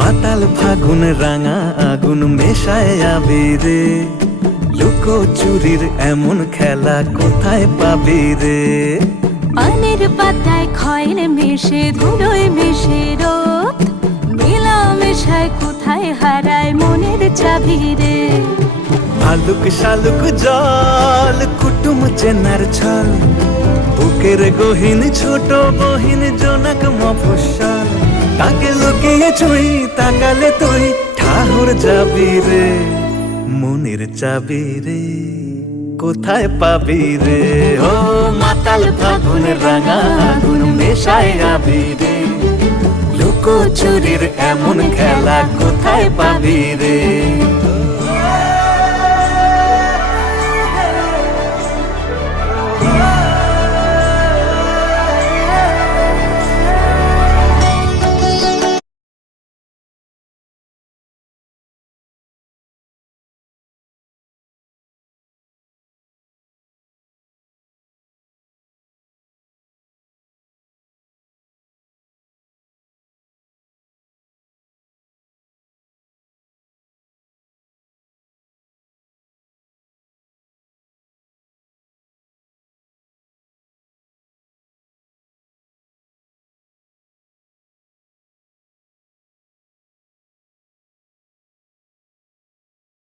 মাতাল ফাগুন রাঙা আগুন মেশায় আবিরে, লুকো চুরির এমন খেলা কোথায় পাবি রে? পানের পাতায় খয়ের মিশে ধুলোয় মিশে রোদ, মেলা মেশায় কোথায় হারায় মনের চাবি রে? ভালুক শালুক জল কুটুম চেনার ছল, বুকের গহীন ছোট বহিন জনক মফস্বল, তাকে লুকিয়ে ছুঁই তাকালে তুই ঠাহর যাবি রে। মনের চাবি রে কোথায় পাবি রে? ও মাতাল ফাগুন রাঙা আগুন মেশায় আবিরে, লুকো চুরির এমন খেলা কোথায় পাবি রে?